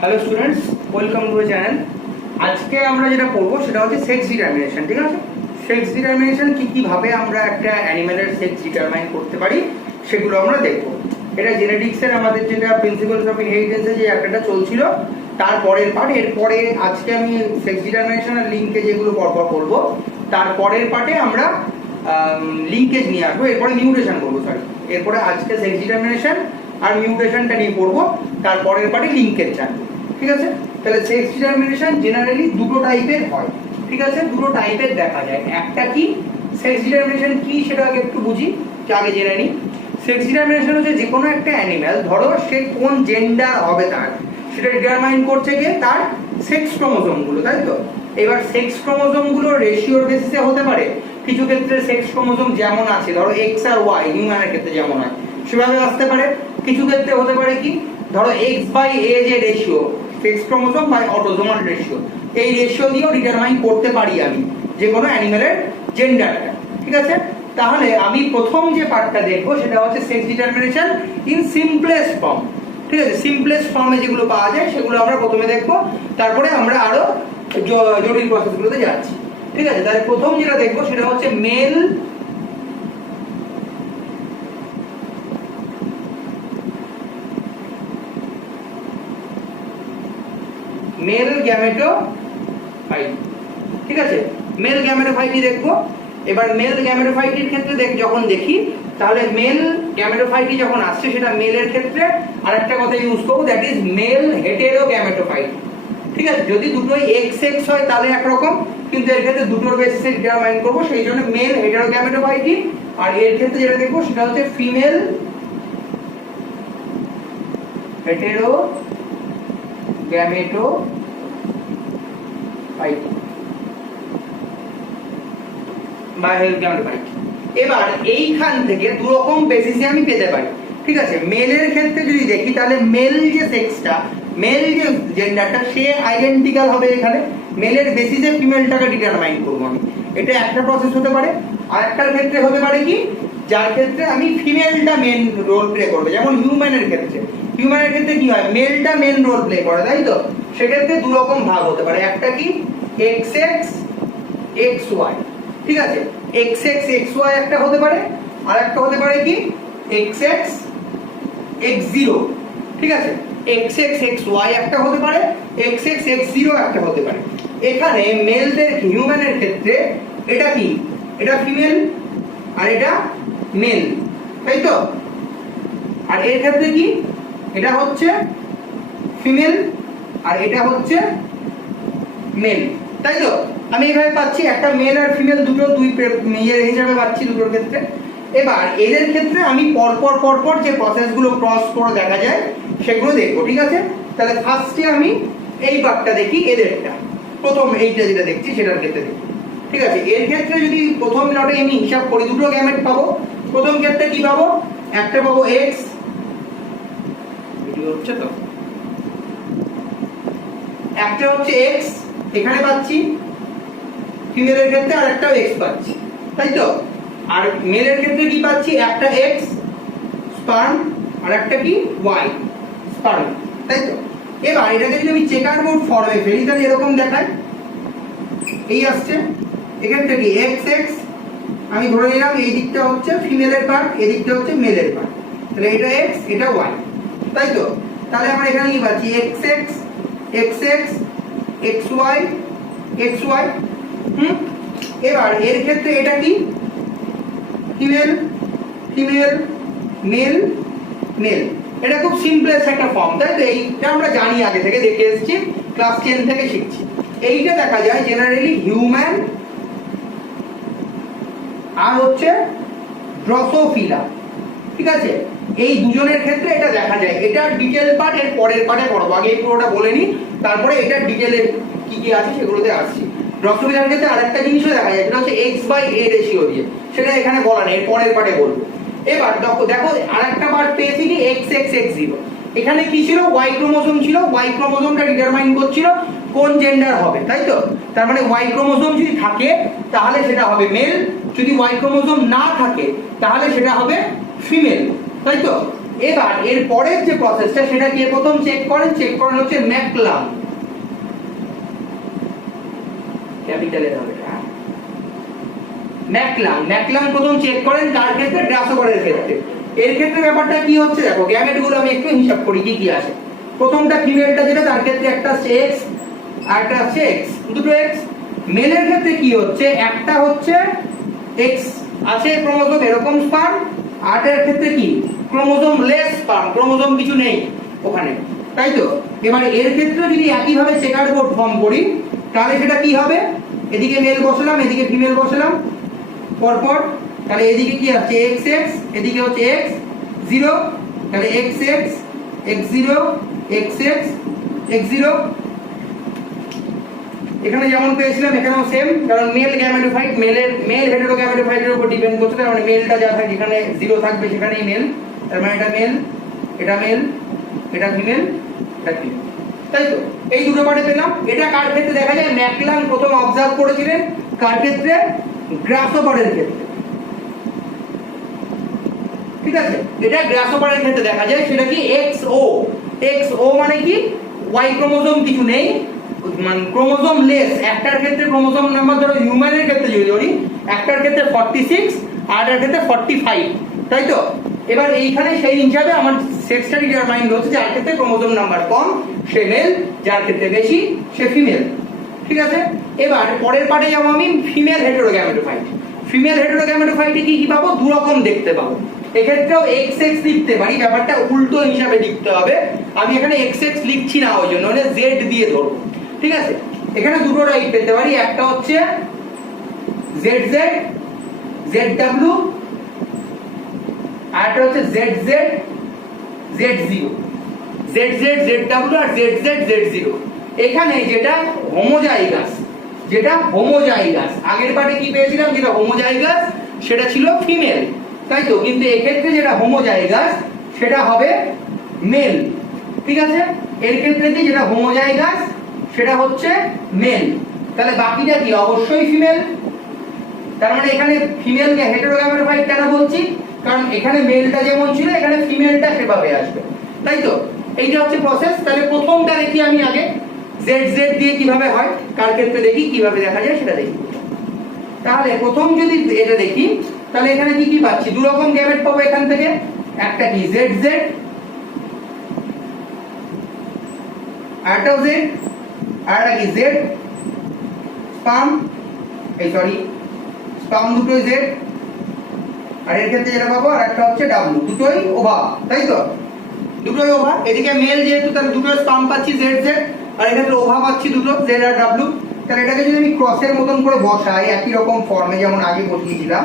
Hello students, welcome to channel. আজকে আমরা যেটা করবো সেটা হচ্ছে সেক্স ডিটারমিনেশন। ঠিক আছে, সেক্স ডিটারমিনেশন কি ভাবে আমরা একটা অ্যানিমেলের সেক্স ডিটারমাইন করতে পারি সেগুলো আমরা দেখবো। এটা জেনেটিক্সের আমাদের যেটা প্রিন্সিপালস অফ ইনহেরিটেন্সে যে একটা চলছিল তার পরের পার্ট। এরপরে আজকে আমি সেক্স ডিটারমিনেশনের লিঙ্কে যেগুলো পরপর করবো তার পরের পার্টে আমরা লিঙ্কেজ নিয়ে আসবো, এরপরে মিউটেশন করবো। সরি, এরপরে আজকে সেক্স ডিটারমিনেশন আর মিউটেশনটা নিয়ে পড়বো, তারপরের পার্টে লিঙ্কেজ জানবো। ঠিক আছে, তাহলে সেক্স ডিটারমিনেশন জেনারেলি দুটো টাইপের হয়। ঠিক আছে, দুটো টাইপের দেখা যায়। একটা কি, সেক্স ডিটারমিনেশন কি সেটা আগে একটু বুঝি, আগে জেনে নিই। সেক্স ডিটারমিনেশন হচ্ছে যে কোনো একটা অ্যানিম্যাল, ধরো সে কোন জেন্ডার হবে তার, সেটা ডিটারমাইন করছে গিয়ে তার সেক্স ক্রোমোজোম গুলো, তাই তো। এবার সেক্স ক্রোমোজোম গুলো রেশিওর বেসিসে হতে পারে। কিছু ক্ষেত্রে সেক্স ক্রোমোজোম যেমন আছে, ধরো এক্স আর ওয়াই হিউম্যানের ক্ষেত্রে যেমন হয় সেভাবে আসতে পারে। কিছু ক্ষেত্রে হতে পারে কি, ধরো এক্স বাই এ যে ratio, sex chromosome by autosomal ratio, এই রেশিও দিয়েও ডিটারমাইন করতে পারি আমি যে কোনো অ্যানিমেলের জেন্ডারটা। ঠিক আছে, তাহলে আমি প্রথম যে পার্টটা দেখবো সেটা হচ্ছে sex determination in simplest form. ঠিক আছে, সিম্পলেস্ট ফর্মে যেগুলো পাওয়া যায় সেগুলো আমরা প্রথমে দেখবো, তারপরে আমরা আরো জটিল প্রসেসগুলোতে যাচ্ছি। ঠিক আছে, তাহলে প্রথম যেটা দেখবো সেটা হচ্ছে মেল গ্যামেটোফাইট। ঠিক আছে, মেল গ্যামেটোফাইটই দেখবো। এবার মেল গ্যামেটোফাইটির ক্ষেত্রে যখন দেখি, তাহলে মেল গ্যামেটোফাইটি যখন আসছে সেটা মেলের ক্ষেত্রে আরেকটা কথা ইউজ করবো, that is male hetero gametophyte. ঠিক আছে, যদি দুটোই এক্স এক্স হয় তাহলে একরকম, কিন্তু এর ক্ষেত্রে দুটোর বেসিসে ডিটারমাইন করবো, সেই জন্য মেল হেটেরো গ্যামেটোফাইটি। আর এর ক্ষেত্রে যেটা দেখবো সেটা হচ্ছে ফিমেল হেটেরো গ্যামেটোফাইট বা গ্যামেটোফাইট। এবার এইখান থেকে দু রকম বেসিসে আমি পেতে পারি। ঠিক আছে, মেলের ক্ষেত্রে যদি দেখি তাহলে মেল যে সেক্সটা, মেল যে জেন্ডারটা সে আইডেন্টিক্যাল হবে। এখানে মেলের বেসিসে ফিমেলটাকে ডিটারমাইন করবো আমি, এটা একটা প্রসেস হতে পারে। আর একটার ক্ষেত্রে হতে পারে কি, যার ক্ষেত্রে আমি ফিমেলটা মেন রোল প্লে করবে, যেমন হিউম্যানের ক্ষেত্রে। হিউম্যানের ক্ষেত্রে কি হয়, মেলটা মেন রোল প্লে করে, তাই তো। সেক্ষেত্রে দু রকম ভাগ হতে পারে, একটা কি এক্স এক্স এক্স ওয়াই। ঠিক আছে, এক্স এক্স এক্স ওয়াই একটা হতে পারে, আর একটা হতে পারে কি এক্স এক্স এক্স জিরো। ঠিক আছে, এক্স এক্স এক্স ওয়াই একটা হতে পারে, এক্স এক্স এক্স জিরো একটা হতে পারে। এখানে মেলদের হিউম্যানের ক্ষেত্রে এটা কি, এটা ফিমেল আর এটা মেল, তাই তো। আর এর ক্ষেত্রে কি, এটা হচ্ছে ফিমেল আর এটা হচ্ছে মেল, তাই তো। আমি এইভাবে পাচ্ছি, একটা মেল আর ফিমেল দুটো দুই মেয়ের হিসাবে পাচ্ছি দুটোর ক্ষেত্রে। এবার এদের ক্ষেত্রে আমি পরপর পরপর যে প্রসেসগুলো ক্রস করে দেখা যায় সেগুলো দেখবো। ঠিক আছে, তাহলে ফার্স্টে আমি এই পার্টটা দেখি, এদেরটা প্রথম এইটা যেটা দেখছি সেটার ক্ষেত্রে দেখি। ঠিক আছে, এর ক্ষেত্রে যদি প্রথম লটে আমি হিসাব করি দুটো গ্যামেট পাবো। প্রথম ক্ষেত্রে কি পাবো, একটা পাবো এক্স, হচ্ছে তো একটা হচ্ছে এক্স এখানে পাচ্ছি, ফিমেলের ক্ষেত্রে আর একটা এক্স পাচ্ছি, তাই তো। আর মেলের ক্ষেত্রে কি পাচ্ছি, একটা এক্স স্পার্ম আর একটা কি ওয়াই স্পার্ম, তাই তো। এবার এটাকে যদি আমি চেকার বোর্ড ফর্মে ফেলি তাহলে এরকম দেখায়, এই আসছে। এখান থেকে এক্স এক্স আমি ধরে নিলাম এই দিকটা হচ্ছে ফিমেলের পার্ট, এই দিকটা হচ্ছে মেলের পার্ট, তাহলে এটা এক্স এটা ওয়াই, তাই তো। তাহলে আমরা এখানে কি পাচ্ছি, X X X X X Y X Y. এবার এর ক্ষেত্রে এটা কি, ফিমেল ফিমেল মেল মেল। এটা খুব সিম্পলেস্ট একটা ফর্ম, তাই তো। এইটা আমরা জানি, আগে থেকে দেখে এসেছি, ক্লাস 10 থেকে শিখছি। এইটা দেখা যায় জেনারেলি হিউম্যান আর হচ্ছে ড্রসোফিলা। ঠিক আছে, এই দুজনের ক্ষেত্রে এটা দেখা যায়। এটা ডিটেল পার্ট এর পরের পার্টে পড়বো, আগে এই পুরোটা বলে নি, তারপরে এটা ডিটেলে কি কি আছে সেগুলোতে আসছি। ড্রসোফিলার ক্ষেত্রে আরেকটা জিনিসও দেখা যায়, সেটা হচ্ছে এক্স বাই এ রেশিও দিয়ে, সেটা এখানে বলা নেই, এর পরের পার্টে বলবো। এবার দেখো আরেকটা পার্ট পেয়েছি কি এক্স এক্স এক্স জিরো। এখানে কি ছিল, ওয়াই ক্রোমোজোম ছিল, ওয়াই ক্রোমোজোমটা ডিটারমাইন করছিল কোন জেন্ডার হবে, তাই তো। তার মানে ওয়াই ক্রোমোজোম যদি থাকে তাহলে সেটা হবে মেল, যদি ওয়াই ক্রোমোজোম না থাকে তাহলে সেটা হবে ফিমেল, তাই তো। এবার এর পরের যে প্রসেসটা সেটা কি প্রথম চেক করেন হচ্ছে ম্যাকলাম, ক্যাপিটালের হবে ম্যাকলাম প্রথম চেক করেন কার ক্ষেত্রে? গ্রাসহপারের ক্ষেত্রে। এর ক্ষেত্রে ব্যাপারটা কি হচ্ছে দেখো, গ্যামেটগুলো আমি একটু হিসাব করি কি কি আসে। প্রথমটা ফিমেলটা যেটা তার ক্ষেত্রে একটা আছে এক্স আর একটা আছে এক্স, দুটো এক্স। মেলের ক্ষেত্রে কি হচ্ছে, একটা হচ্ছে এক্স আছে ক্রোমোজোম এরকম স্পার্ম, আর এর ক্ষেত্রে কি ক্রোমোজোম লেস স্পার্ম, ক্রোমোজোম কিছু নেই ওখানে, তাই তো? এবার এর ক্ষেত্রে যদি একইভাবে চেকার বোর্ড ফর্ম করি তাহলে সেটা কি হবে, এদিকে মেল বসালাম এদিকে ফিমেল বসালাম পরপর, তাহলে এদিকে কি আছে এক্স এক্স, এদিকে হচ্ছে এক্স জিরো, তাহলে x X x zero x X x zero. এখানে যেমন পেয়েছিলাম এখানেও সেম, কারণ মেল গ্যামেটোফাইট মেল হেটেরোগ্যামেটোফাইটের উপর ডিপেন্ড করছে, তার মানে মেলটা যা থাকে যেখানে জিরো থাকবে সেখানেই মেল, তার মানে এটা মেল এটা ফিমেল এটা ফিমেল, তাই তো? এই দুটো পার্টে পেলাম। এটা কার ক্ষেত্রে দেখা যায়? ম্যাকলাম প্রথম অবজার্ভ করেছিলেন কার ক্ষেত্রে? গ্রাসহপারের ক্ষেত্রে, ঠিক আছে? এটা গ্রাসহপারের ক্ষেত্রে দেখা যায়, সেটা কি এক্সও। এক্সও মানে কি ওয়াই ক্রোমোজোম কিছু নেই, মানে ক্রোমোজোম লেস। একটার ক্ষেত্রে ক্রোমোজোম নাম্বার ধরো হিউম্যানের ক্ষেত্রে যদি ধরি, একটার ক্ষেত্রে 46 আর একটার ক্ষেত্রে 45, তাই তো? এবার এইখানে সেই হিসাবে আমার সেক্সটা ডিটারমাইন হচ্ছে, যার ক্ষেত্রে ক্রোমোজোম নাম্বার কম সে মেল, যার ক্ষেত্রে বেশি সে ফিমেল, ঠিক আছে? এবার পরের পার্টে যাবো আমি ফিমেল হেটেরোগ্যামেটোফাইট। ফিমেল হেটেরোগ্যামেটোফাইটে কি কি পাবো? দু রকম দেখতে পাবো। এক্ষেত্রেও এক্স এক্স লিখতে পারি, ব্যাপারটা উল্টো হিসাবে লিখতে হবে। আমি এখানে এক্স এক্স লিখছি না, ওই জন্য মানে জেড দিয়ে ধরবো, ঠিক আছে? এখানে দুটো টাইপ পেতে পারি, একটা হচ্ছে জেড জেড জেড ডাব্লিউ, আর একটা হচ্ছে Z Z Z zero, Z Z Z W আর জেড জেড জেড জিরো। এখানে যেটা হোমোজাইগাস, আগের পার্টে কি পেয়েছিলাম, যেটা হোমোজাইগাস সেটা ছিল ফিমেল, তাই তো? কিন্তু এক্ষেত্রে যেটা হোমোজাইগাস সেটা হবে মেল, ঠিক আছে? এর ক্ষেত্রে কি যেটা হোমোজাইগাস সেটা হচ্ছে মেল, তাহলে বাকিটা কি? অবশ্যই ফিমেল। তার মানে এখানে ফিমেলকে হেটেরোগ্যামেটোফাইট কেন বলছি? কারণ এখানে মেলটা যেমন ছিল এখানে ফিমেলটা সেভাবে আসবে, তাই তো? এইটা হচ্ছে প্রসেস। তাহলে প্রথমটা দেখি আমি আগে, জেড জেড দিয়ে কিভাবে হয় কার ক্ষেত্রে দেখি, কিভাবে দেখা যায় সেটা দেখি। তাহলে প্রথম যদি এটা দেখি তাহলে এখানে কি কি পাচ্ছি? দু রকম গ্যামেট পাবো এখান থেকে, একটা কি জেড জেড আরটাও জেড, আর একটা কি জেড স্পার্ম, এই সরি স্পার্ম দুটোই জেড, আর এর ক্ষেত্রে যেটা পাবো আর একটা হচ্ছে ডাব্লিউ, দুটোই ওভা, তাই তো? দুটোই ওভা। এদিকে মেল যেহেতু তাহলে দুটো স্পার্ম পাচ্ছি জেড জেড, আর এক্ষেত্রে ওভা পাচ্ছি দুটো জেড আর ডাব্লিউ। তাহলে এটাকে যদি আমি ক্রসের মতন করে বসাই একই রকম ফর্মে যেমন আগে বসিয়েছিলাম,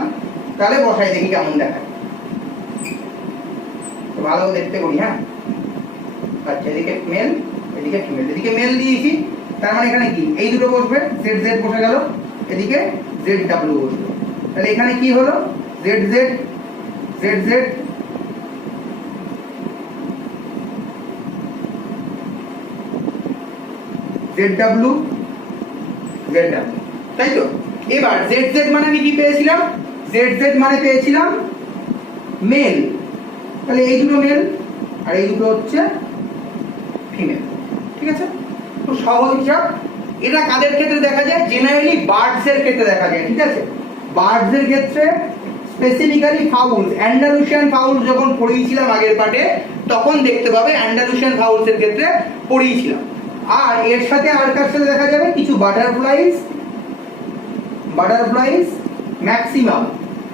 তাহলে বসাই দেখি কেমন দেখায়, ভালো দেখতে করি। হ্যাঁ, আচ্ছা, এদিকে মেল এদিকে ফিমেল, এদিকে মেল দিয়েছি, তার মানে এখানে কি এই দুটো বসবে, জেড জেড বসে গেল, এদিকে জেড ডাব্লিউ বসবে। তাহলে এখানে কি হলো? Z Z Z Z Z W Z W, তাই তো? এবার জেড জেড মানে আমি কি পেয়েছিলাম? জেড জেড মানে পেয়েছিলাম মেল, তাহলে এই দুটো মেল আর এই দুটো হচ্ছে ফিমেল, ঠিক আছে? তো সহজ হিসাব। এটা কাদের ক্ষেত্রে দেখা যায়? জেনারেলি বার্ডস এর ক্ষেত্রে দেখা যায়, ঠিক আছে? বার্ডস এর ক্ষেত্রে স্পেসিফিক্যালি ফাউলস, অ্যান্ডালুসিয়ান ফাউলস যখন পড়িয়েছিলাম আগের পার্টে তখন দেখতে পাবে অ্যান্ডালুসিয়ান ফাউলস এর ক্ষেত্রে পড়িয়েছিলাম। আর এর সাথে আর কার সাথে দেখা যাবে? কিছু বাটারফ্লাইজ ম্যাক্সিমাম,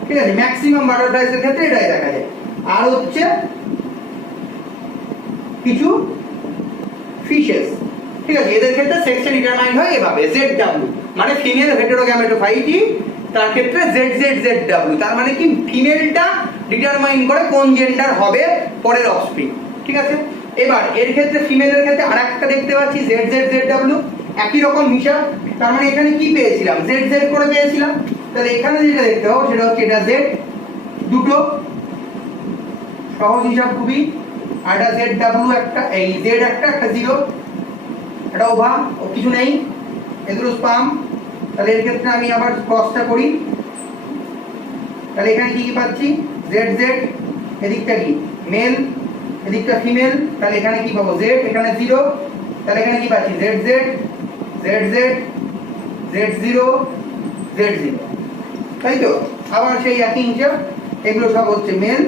ঠিক আছে? ম্যাক্সিমাম বাটারফ্লাইজ এর ক্ষেত্রে এটাই দেখা যায়। আর হচ্ছে কিছু ফিশেস, ঠিক আছে? এদের ক্ষেত্রে সেকশন ডিটারমাইন্ড হয় এভাবে, জেড ডাব্লিউ মানে ফিমেল হেটেরোগ্যামেটোফাইটি, তার ক্ষেত্রে জেড জেড জেড ডাব্লিউ, তার মানে কি ফিমেলটা ডিটারমাইন করে কোন জেন্ডার হবে পরের অফস্প্রিং, ঠিক আছে? এবার এর ক্ষেত্রে ফিমেলের ক্ষেত্রে আরেকটা দেখতে পাচ্ছি জেড জেড জেড ডাব্লিউ, একই রকম হিসাব। তার মানে এখানে কি পেয়েছিলাম? জেড জেড করে পেয়েছিলাম, তাহলে এখানে যেটা দেখতে পাবো সেটা হচ্ছে এটা জেড দুটো, সহজ হিসাব খুবই। আর এটা জেড ডাব্লিউ একটা, এই জেড একটা জিরো, এটা ওভা ও কিছু নেই, এগুলো স্পাম। তাহলে এর ক্ষেত্রে আমি আবার ক্রসটা করি, তাহলে এখানে কি কি পাচ্ছি? জেড জেড, এদিকটা কি মেল, এদিকটা ফিমেল, তাহলে এখানে কি পাবো জেড, এখানে 0, তাহলে এখানে কি পাচ্ছি Z Z Z Z Z 0 Z 0, তাই তো? আবার সেই একই হিসাব, এগুলো সব হচ্ছে মেল,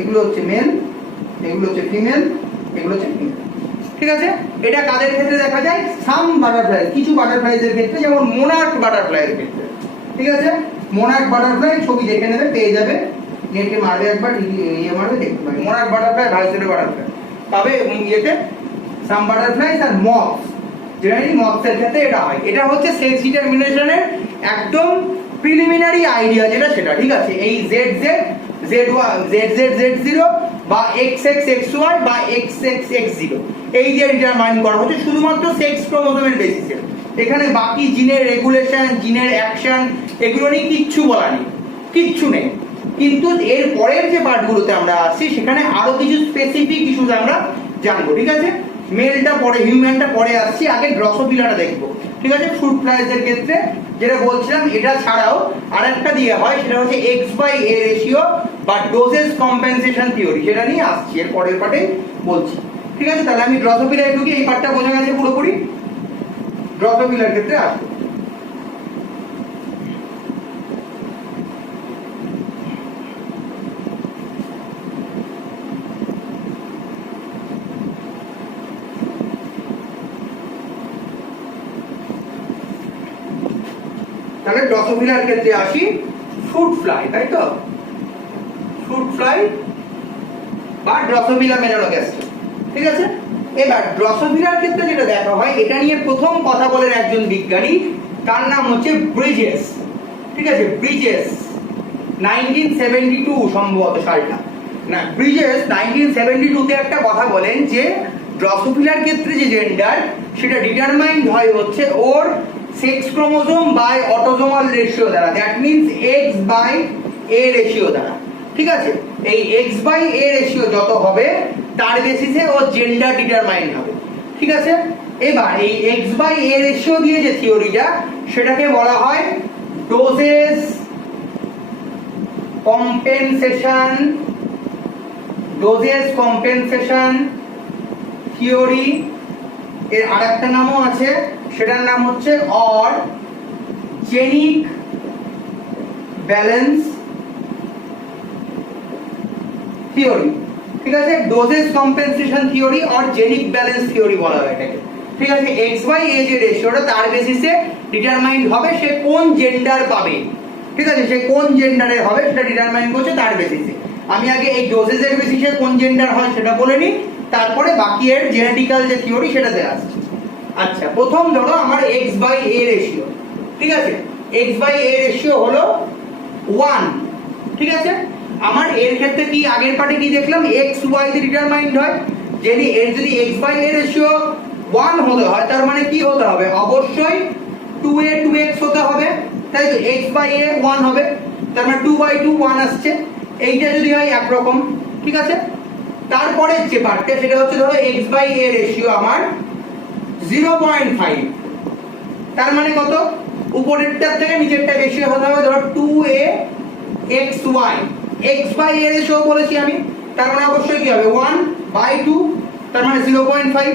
এগুলো হচ্ছে মেল, এগুলো হচ্ছে ফিমেল, এগুলো হচ্ছে ফিমেল। ঠিক আছে? এটা কাদের ক্ষেত্রে দেখা যায়? সাম বাটারফ্লাই, কিছু বাটারফ্লাইজের ক্ষেত্রে, যেমন মোনার্ক বাটারফ্লাইয়ের ক্ষেত্রে। ঠিক আছে? মোনার্ক বাটারফ্লাই ছবি দেখে নেবে, পেয়ে যাবে, নেটে মারবে একবার, ইয়ে মারবে, দেখতে পাবে মোনার্ক বাটারফ্লাই, ভাইসরয় বাটারফ্লাই পাবে ইয়েতে। সাম বাটারফ্লাইজ আর মথস, জেনারেলি মথসের ক্ষেত্রে এটা হয়। এটা হচ্ছে সেক্স ডিটারমিনেশনের একদম প্রিলিমিনারি আইডিয়া যেটা, সেটা। ঠিক আছে? এই Z Z Z Z Z Z 0 বা এক্স এক্স এক্স ওয়াই বা এক্স এক্স এক্স 0, এই যে ডিটারমাইন করা হচ্ছে শুধুমাত্র সেক্স ক্রোমোসোমের বেসিসে। এখানে বাকি জিনের রেগুলেশন, জিনের অ্যাকশন, এগুলো নিয়ে কিচ্ছু বলা নেই, কিচ্ছু নেই। কিন্তু এর পরের যে পার্টগুলোতে আমরা আসছি সেখানে আরো কিছু স্পেসিফিক ইস্যুস আমরা জানবো। ঠিক আছে? মেলটা পরে, হিউম্যানটা পরে আসছি, আগে ড্রসোফিলাটা দেখবো। ঠিক আছে? ফ্রুট ফ্লাইজের ক্ষেত্রে যেটা বলছিলাম, এটা ছাড়াও আরেকটা দিয়ে হয়, সেটা হচ্ছে X/A রেশিও বা ডোজেস কম্পেনসেশন থিওরি, সেটা নিয়ে আসছি এর পরের পার্টে বলছি। ঠিক আছে? তাহলে আমি ড্রসোফিলায় ঢুকি, এই পার্টটা বোঝা গেছে পুরোপুরি। ড্রসোফিলার ক্ষেত্রে আসবো। তাহলে ড্রসোফিলার ক্ষেত্রে আসি, ফ্রুট ফ্লাই, তাই তো? ফ্রুট ফ্লাই বা ড্রসোফিলা মেলানোগাস্টার। ঠিক আছে? এবার ড্রসোফিলার ক্ষেত্রে যেটা দেখা হয়, এটা নিয়ে প্রথম কথা বলেন একজন বিজ্ঞানী, তার নাম হচ্ছে ব্রিজেস। ঠিক আছে? ব্রিজেস 1972 সম্ভবত সালটা, না, ব্রিজেস 1972 তে একটা কথা বলেন যে ড্রসোফিলার ক্ষেত্রে যে জেন্ডার, সেটা ডিটারমাইন্ড হয় হচ্ছে ওর sex chromosome by autosomal ratio দ্বারা, দ্যাট মিন্স X/A রেশিও দ্বারা। ঠিক আছে? এই X/A রেশিও যত হবে তার বেসিসে ও জেন্ডার ডিটারমাইন্ড হবে। ঠিক আছে? এবার এই X/A রেশিও দিয়ে যে থিওরিটা, সেটাকে বলা হয় doses compensation, doses compensation theory. এর আরেকটা নামও আছে, সেটার নাম হচ্ছে অর জেনিক ব্যালেন্স থিওরি। ঠিক আছে? Dosage compensation theory or genic balance theory বলা হয় এটাকে। ঠিক আছে? X/A যে রেশিওটা, তার বেসিসে ডিটারমাইন্ড হবে সে কোন জেন্ডার পাবে। ঠিক আছে? সে কোন জেন্ডারে হবে সেটা ডিটারমাইন করছে তার বেসিসে। আমি আগে এই ডোজেসের বেসিসে কোন জেন্ডার হয় সেটা বলে নিই, তারপরে বাকি এর জেনেটিক্যাল যে থিওরি সেটাতে আসছে। আচ্ছা, প্রথম ধরো আমার X/A রেশিও। ঠিক আছে? X/A রেশিও হলো 1। ঠিক আছে? আমার এর ক্ষেত্রে কি আগের পার্টে কি দেখলাম, XY তে ডিটারমাইন্ড হয়। এর যদি X/A রেশিও 1 হতে হয়, তার মানে কি হতে হবে? অবশ্যই 2A 2X হতে হবে, তাই তো? X/A 1 হবে, তার মানে 2/2 1 আসছে। এইটা যদি হয় একরকম। ঠিক আছে? তারপরে যে পার্টটা, সেটা হচ্ছে ধরো X/A রেশিও আমার 0.5, তার মানে কত? উপরেরটার থেকে নিচেরটা বেশি হতে হবে, ধরো 2A XY। X/A রেশিও বলেছি আমি, তার মানে অবশ্যই কি হবে? 1/2, তার মানে 0.5।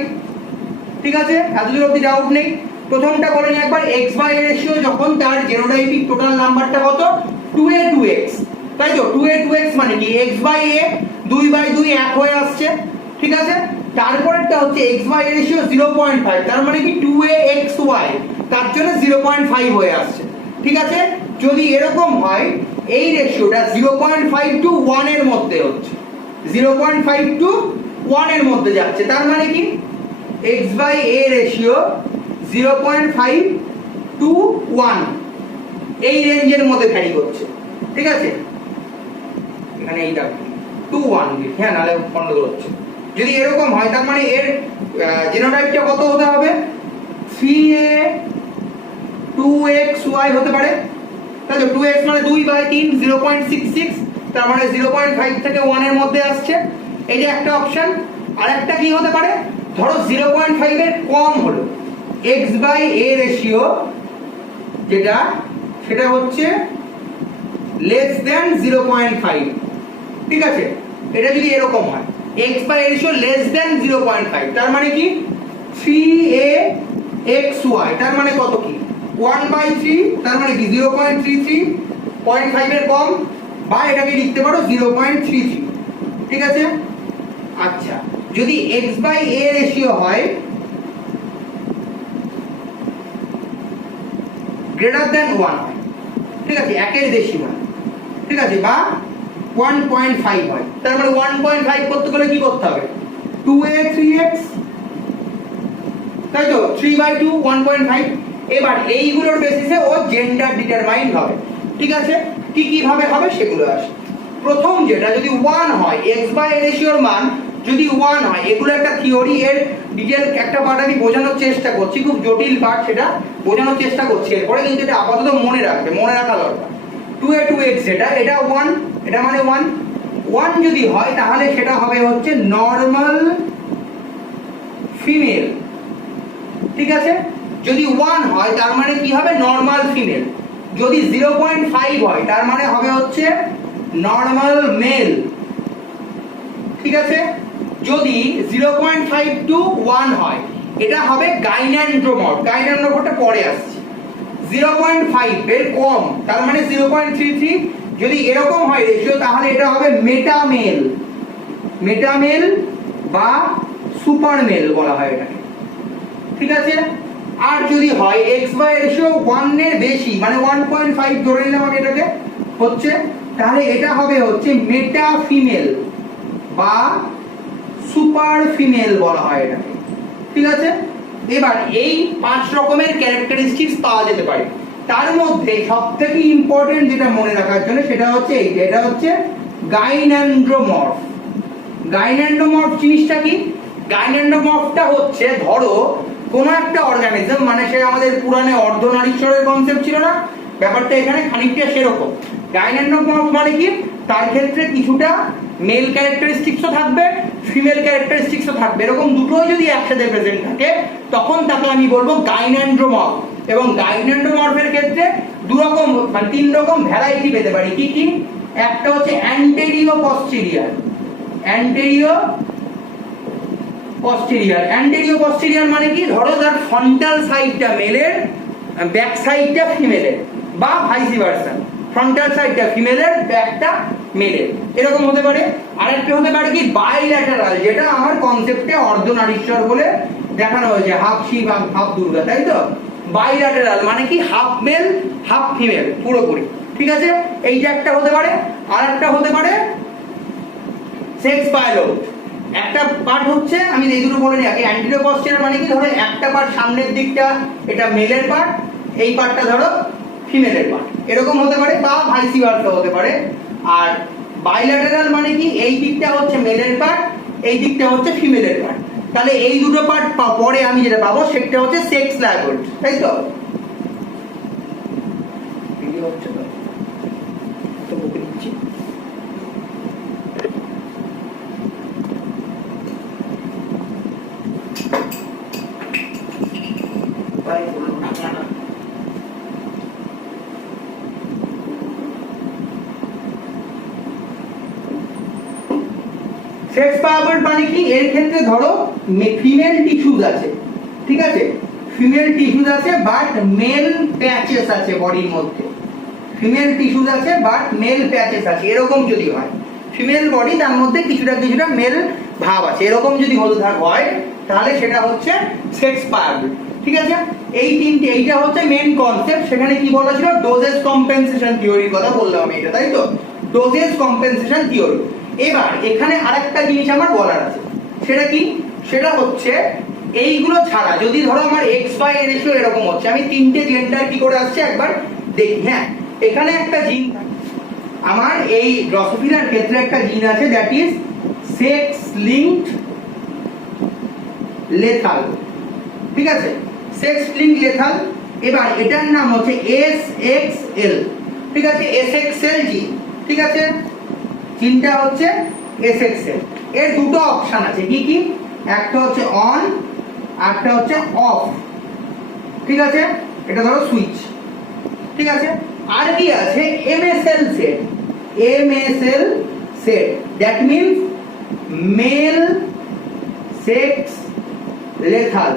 ঠিক আছে? এতদূর অব্দি ডাউট নেই। প্রথমটা বলে নি একবার, X/A রেশিও যখন তার জেনোটাইপিক টোটাল নাম্বারটা কত? 2A 2X, তাই তো? 2A 2X মানে কি? X/A 2/2 1 হয়ে আসছে। ঠিক আছে? তারপরেরটা হচ্ছে X/A রেশিও 0.5, তার মানে কি 2A XY, তার জন্য 0.5 হয়ে আসছে। ঠিক আছে? যদি এরকম হয়, এই রেশিওটা 0.5 টু 1 এর মধ্যে হচ্ছে, 0.5 টু 1 এর মধ্যে যাচ্ছে, তার মানে কি X/A রেশিও 0.5 টু 1 এই রেঞ্জের মধ্যে ভ্যারি করছে। ঠিক আছে? এখানে এইটা 2 1, হ্যাঁ, নালে গন্ডগোল হচ্ছে। যদি এরকম হয়, তার মানে এর জিনোটাইপটা কত হতে হবে? 3A 2XY হতে পারে, তাই তো? 2X মানে 2/3, 0.66, তার মানে 0.5 থেকে 1 এর মধ্যে আসছে। এই যে একটা অপশন। আর একটা কি হতে পারে? ধরো 0.5 এর কম হলো, X/A রেশিও যেটা, সেটা হচ্ছে less than 0.5। ঠিক আছে? এটা যদি এরকম হয়, x by a ratio less than 0.5, তার মানে কি 3a(xy) তার মানে কত কি 1/3, তার মানে কি 0.33, 0.5 এর কম, বা এটাকে লিখতে পারো 0.33। ঠিক আছে। আচ্ছা, যদি x বাই a রেশিও হয় গ্রেটার দেন 1 হয়, ঠিক আছে, একের বেশি হয়, ঠিক আছে, বা 1.5 হয়, তার মানে 1.5 করতে গেলে কি করতে হবে 2a 3x, তাই তো 3/2 1.5। এবার এইগুলোর বেসিসে ও জেন্ডার ডিটারমাইন হবে। ঠিক আছে, কি কি ভাবে হবে সেগুলো আসে। প্রথম যেটা, যদি 1 হয় x বাই a রেশিওর মান যদি 1 হয়, এগুলো একটা থিওরি, এর ডিটেইল একটা পার্ট আমি বোঝানোর চেষ্টা করছি, খুব জটিল পার্ট, সেটা বোঝানোর চেষ্টা করছি এরপরে, কিন্তু এটা আপাতত মনে রাখা দরকার। 2a 2x যেটা, এটা 1, এটা মানে 1 যদি হয় তাহলে সেটা হবে হচ্ছে নরমাল ফিমেল। ঠিক আছে, যদি 1 হয় তার মানে কি হবে নরমাল ফিমেল। যদি 0.5 হয় তার মানে হবে হচ্ছে নরমাল মেল। ঠিক আছে, যদি 0.5 টু 1 হয় এটা হবে গাইন্যান্ড্রোমর্ফ। গাইন্যান্ড্রোমর্ফটা পরে আসছে। 0.5 এর কম তার মানে 0.33, যদি এরকম হয় রেশিও তাহলে এটা হবে মেটামেল বা সুপারমেল বলা হয় এটাকে। ঠিক আছে, আর যদি হয় x বাই রেশিও 1 এর বেশি, মানে 1.5 ধরে নিলাম আমি এটাকে হচ্ছে, তাহলে এটা হবে হচ্ছে মেটা ফিমেল বা সুপার ফিমেল বলা হয় এটাকে। ঠিক আছে, এবার এই 5 রকমের ক্যারেক্টারিস্টিক্স পাওয়া যেতে পারে, তার মধ্যে সবথেকে ইম্পর্টেন্ট যেটা মনে রাখার জন্য সেটা হচ্ছে এইটা, এটা হচ্ছে গাইন্যান্ড্রোমর্ফ। গাইন্যান্ড্রোমর্ফ জিনিসটা কি? গাইন্যান্ড্রোমর্ফটা হচ্ছে, ধরো কোন একটা অর্গানিজম, মানে সে আমাদের পুরাণে অর্ধনারীশ্বরের কনসেপ্ট ছিল না, ব্যাপারটা এখানে খানিকটা সেরকম। গাইন্যান্ড্রোমর্ফ মানে কি, তার ক্ষেত্রে কিছুটা মেল ক্যারেক্টারিস্টিক্সও থাকবে, ফিমেল ক্যারেক্টারিস্টিক্সও থাকবে, এরকম দুটোই যদি একসাথে প্রেজেন্ট থাকে তখন তাকে আমি বলবো গাইন্যান্ড্রোমর্ফ। এবং গাইন্যান্ড্রোমর্ফের ক্ষেত্রে দু রকম, মানে 3 রকম ভ্যারাইটি পেতে পারি। কি কি? একটা হচ্ছে অ্যান্টেরিও পস্টেরিয়র মানে কি, ধরো তার ফ্রন্টাল সাইডটা মেলের, ব্যাক সাইডটা ফিমেলের, বা ভাইসি ভার্সা, ফ্রন্টাল সাইডটা ফিমেলের, ব্যাকটা মেলের, এরকম হতে পারে। আরেকটা হতে পারে কি বাইল্যাটারাল, যেটা আমার কনসেপ্টে অর্ধনারীশ্বর বলে দেখানো হয়েছে, হাফ শিব হাফ দুর্গা, তাই তো। বাইল্যাটারাল মানে কি হাফ মেল হাফ ফিমেল পুরোপুরি। ঠিক আছে, এইটা একটা হতে পারে। আর একটা হতে পারে সেক্স বায়োলজি। একটা পার্ট হচ্ছে, আমি এই দুটো বলে নিই আগে, অ্যান্টেরিয়র পস্টেরিয়র মানে কি, ধরো একটা পার্ট সামনের দিকটা এটা মেলের পার্ট, এই পার্টটা ধরো ফিমেলের পার্ট, এরকম হতে পারে, বা ভাইসি ভার্সা হতে পারে। আর বাইল্যাটারাল মানে কি, এই দিকটা হচ্ছে মেলের পার্ট, এই দিকটা হচ্ছে ফিমেলের পার্ট। তাহলে এই দুটো পার্ট পরে আমি যেটা পাবো সেটা হচ্ছে সেক্স লায়াবিলিটি, তাই তো। ভিডিও হচ্ছে তো বকে দিচ্ছি। সেক্স পাওয়ার মানে কি, এর ক্ষেত্রে ধরো ফিমেল টিস্যুজ আছে, ঠিক আছে, ফিমেল টিস্যুজ আছে বাট মেল প্যাচেস আছে বডির মধ্যে, ফিমেল টিস্যুজ আছে বাট মেল প্যাচেস আছে, এরকম যদি হয়, ফিমেল বডি তার মধ্যে কিছুটা মেল ভাব আছে, এরকম যদি হয় তাহলে সেটা হচ্ছে সেক্স পাওয়ার। ঠিক আছে, এই তিনটে, এইটা হচ্ছে মেইন কনসেপ্ট। সেখানে কি বলা ছিল, ডোজেস কম্পেনসেশন থিওরির কথা বললাম আমি, এটা তাই তো, ডোজেস কম্পেনসেশন থিওরি। এবার এখানে আরেকটা জিনিস আমার বলার আছে, সেটা কি, সেটা হচ্ছে এইগুলো ছাড়া যদি ধরো আমার এক্স বাই এর রেশিও এরকম হচ্ছে, আমি তিনটে জেন্ডার কি করে আসছে একবার দেখি। হ্যাঁ, এখানে একটা জিন আমার এই ড্রসোফিলার ক্ষেত্রে একটা জিন আছে, that is sex linked lethal. ঠিক আছে, সেক্স লিঙ্কড লেথাল। এবার এটার নাম হচ্ছে SXL। ঠিক আছে, SXL জিন। ঠিক আছে, জিনটা হচ্ছে SXL। এর দুটো অপশন আছে, কি কি, একটা হচ্ছে অন, একটা হচ্ছে অফ। ঠিক আছে, এটা ধরো সুইচ। ঠিক আছে, আর কি আছে, MSL set. That means mail sex lethal,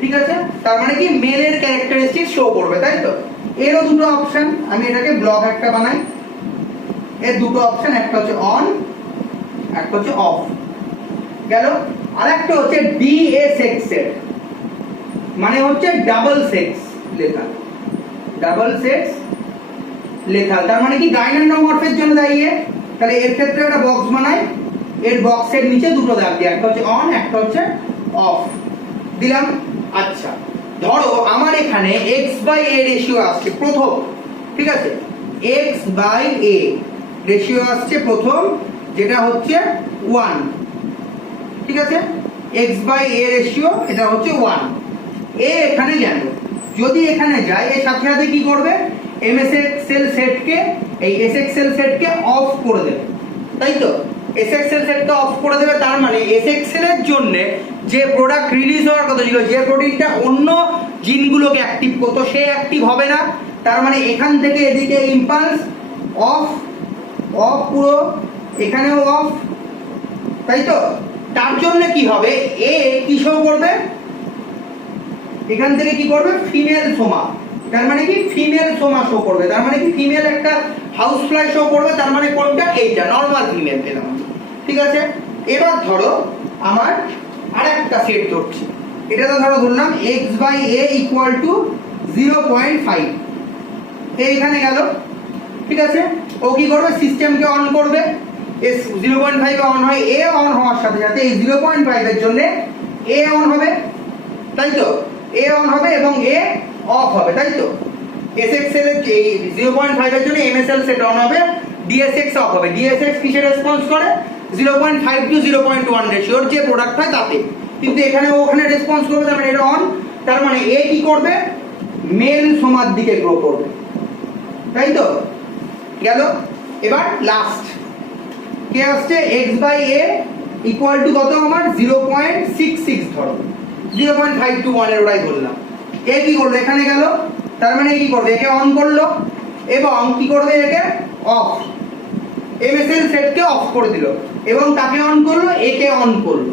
ঠিক আছে? তার মানে কি মেলের ক্যারেক্টারিস্টিক শো করবে, তাই তো? এরও দুটো অপশন, আমি এটাকে ব্লক একটা বানাই। এর দুটো অপশন, একটা হচ্ছে অন, একটা হচ্ছে অফ, গেল। আর একটা হচ্ছে ডিএসএক্স এর, মানে হচ্ছে double sex lethal, double sex lethal. তার মানে কি গাইনান্ডোমরফের জন্য দাঁড়িয়ে, তাহলে এর ক্ষেত্রে একটা বক্স বানাই, এর বক্সের নিচে দুটো দাগ দিই, একটা হচ্ছে অন, একটা হচ্ছে অফ, দিলাম। আচ্ছা, ধরো আমার এখানে এক্স বাই এ রেশিও আসছে প্রথম, ঠিক আছে? এক্স বাই এ রেশিও আসছে প্রথম, যেটা হচ্ছে 1, ঠিক আছে? এক্স বাই এ রেশিও এটা হচ্ছে 1। এ এখানে গেল, যদি এখানে যায় এর সাথে সাথে কি করবে? এমএসএক্সএল সেটকে, এই এসএক্সএল সেটকে অফ করে দেবে, তাই তো? এসএক্সএল সেটকে অফ করে দেবে, তার মানে এসএক্সএল এর জন্য যে প্রোডাক্ট রিলিজ হওয়ার কথা ছিল, যে প্রোটিনটা অন্য জিনগুলোকে অ্যাক্টিভ করতো, সে অ্যাক্টিভ হবে না। তার মানে এখান থেকে এদিকে ইম্পালস অফ, অফ পুরো, এখানেও অফ, তাই তো? তার জন্য কি হবে? এ কি শো করবে? এখান থেকে কি করবে? ফিমেল সোমা, তার মানে কি ফিমেল সোমা শো করবে, তার মানে কি ফিমেল একটা হাউস ফ্লাই শো করবে, তার মানে কোনটা? এইটা নরমাল ফিমেল পেলাম, ঠিক আছে? এবার ধরো আমার আরেকটা সেট ধরছি, এটা তো ধরো ধরলাম X by A equal to 0.5, এইখানে গেল, ঠিক আছে? ও কি করবে? সিস্টেমকে অন করবে, এস 0.5 অন হয়, এ অন হওয়ার সাথে সাথে এই 0.5 এর জন্য এ অন হবে, তাই তো? এ অন হবে এবং এ অফ হবে, তাই তো? এসএক্সএল এর এই 0.5 এর জন্য এমএসএল সেট অন হবে, ডিএসএক্স অফ হবে। ডিএসএক্স কিসে রেসপন্স করে? 0.5 টু 0.1 রেশিওর যে প্রোডাক্ট হয় তাতে, কিন্তু এখানে ওখানে রেসপন্স করবে, তার মানে এটা অন। তার মানে এ কি করবে? মেল সোমার দিকে গ্রো করবে, তাই তো? গেল। এবার লাস্ট কে আসছে? X by A equal to কত আমার? 0.66 ধরো, 0.5 টু 1 এর ওটাই বললাম। এ কি করবে? এখানে গেল, তার মানে কি করবে? একে অন করলো এবং কি করবে? একে অফ, এমএসএল সেটকে অফ করে দিল এবং তাকে অন করলো, একে অন করলো,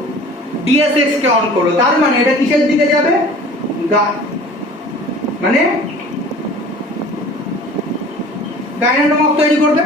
ডিএসএক্স কে অন করলো। তার মানে এটা কিসের দিকে যাবে? মানে গাইনান্ডোমর্ফ তৈরি করবে,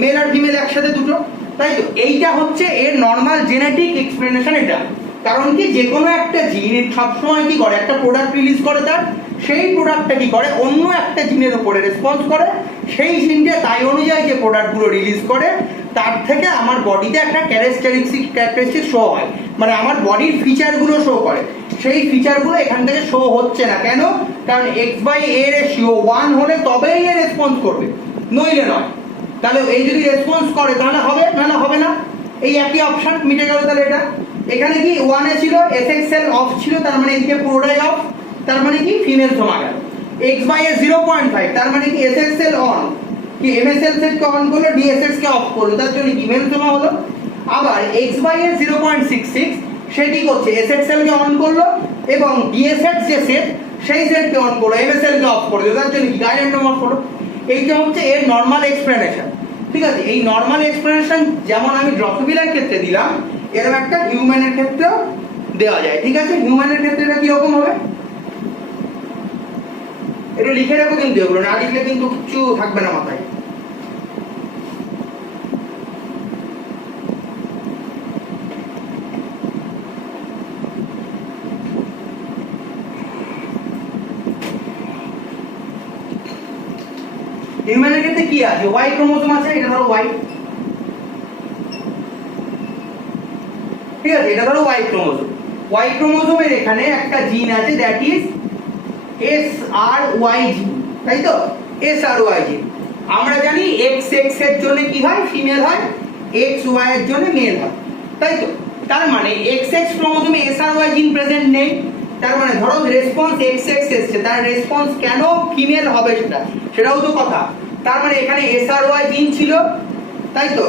মেল আর ফিমেল একসাথে দুটো, তাই তো? এইটা হচ্ছে এর নর্মাল জেনেটিক এক্সপ্লেনেশন। এটা কারণ কি, যে কোনো একটা জিন সবসময় কি করে? একটা প্রোডাক্ট রিলিজ করে, তার সেই প্রোডাক্টটা কি করে? অন্য একটা জিনের উপরে রেসপন্স করে, সেই জিনটা তাই অনুযায়ী যে প্রোডাক্টগুলো রিলিজ করে তার থেকে আমার বডিতে একটা ক্যারেক্টারিস্টিক শো হয়, মানে আমার বডির ফিচারগুলো শো করে। সেই ফিচারগুলো এখান থেকে শো হচ্ছে না, কেন? কারণ এক্স বাই এ রেশিও 1 হলে তবেই এ রেসপন্স করবে, নইলে নয়। তাহলে এই যদি রেসপন্স করে তাহলে হবে, নাহলে হবে না। এই একই অপশন মিটে গেল। তাহলে এটা এখানে কি 1 এ ছিল, এসএক্সএল অফ ছিল, তার মানে এদিকে পুরোটাই অফ, তার মানে কি ফিমেল সোমা গেল। এক্স বাই এ 0.5, তার মানে কি এসএক্সএল অন, কি এমএসএল সেট কে অন করলো, ডিএসএক্স কে অফ করলো, তার জন্য কি মেল সোমা হলো। আবার এক্স বাই এ 0.66, সে কি করছে? এসএক্সএল কে অন করলো এবং ডিএসএক্স যে সেট, সেই সেটকে অন করলো, এমএসএল কে অফ করলো, তার জন্য কি গাইনান্ডোমর্ফ হলো। এইটা হচ্ছে এর নর্মাল এক্সপ্লেনেশন, ঠিক আছে? এই নর্মাল এক্সপ্লেনেশন যেমন আমি ড্রসোফিলার ক্ষেত্রে দিলাম, এরকম একটা হিউম্যানের ক্ষেত্রেও দেওয়া যায়, ঠিক আছে? হিউম্যানের ক্ষেত্রে এটা কিরকম হবে? এটা লিখে রাখো কিন্তু, এগুলো না লিখলে কিন্তু কিচ্ছু থাকবে না মাথায়। হিউম্যানের ক্ষেত্রে কি আছে? ওয়াই ক্রোমোসোম আছে, এটা ধরো ওয়াই, ঠিক আছে? এটা ধরো ওয়াই ক্রোমোসোম। ওয়াই ক্রোমোসোমের এখানে একটা জিন আছে, দ্যাট ইজ SRY জিন, তাই তো? SRY জিন। আমরা জানি XX এর জন্য কি হয়? ফিমেল হয়, XY এর জন্য মেল হয়, তাই তো? তার মানে XX ক্রোমোসোমে SRY জিন প্রেজেন্ট নেই, তার মানে ধরো রেসপন্স XX এসছে, তার রেসপন্স কেন ফিমেল হবে সেটাও তো কথা। তার মানে এখানে SRY জিন ছিল, তাই তো?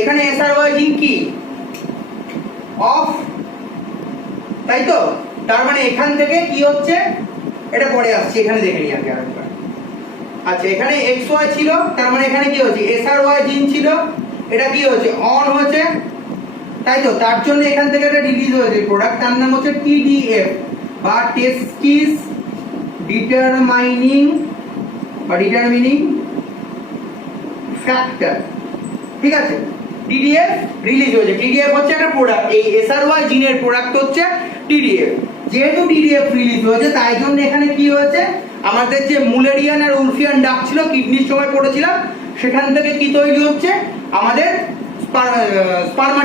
এখানে SRY জিন কি? অফ, তাই তো? তার মানে এখান থেকে কি হচ্ছে? এটা পরে আসছে, এখানে দেখে নিই আগে আরেকবার। আচ্ছা, এখানে XY ছিল, তার মানে এখানে কি হচ্ছে? SRY জিন ছিল, এটা কি হচ্ছে? অন হয়েছে, তাই তো, তার জন্য এখান থেকে একটা রিলিজ হয়েছে প্রোডাক্ট, তার নাম হচ্ছে টিডিএফ বা টেস্টিস ডিটারমাইনিং ফ্যাক্টর। ঠিক আছে, টিডিএফ রিলিজ হয়েছে। টিডিএফ হচ্ছে একটা প্রোডাক্ট, এই এসআরওয়াই জিনের প্রোডাক্ট হচ্ছে টিডিএফ। যেহেতু টিডিএফ রিলিজ হয়েছে তাই জন্য এখানে কি হয়েছে, আমাদের যে মুলেরিয়ান আর উলফিয়ান ডাক ছিল কিডনির সময় পড়েছিলাম, সেখান থেকে কি তৈরি হচ্ছে, আমাদের স্পার্মা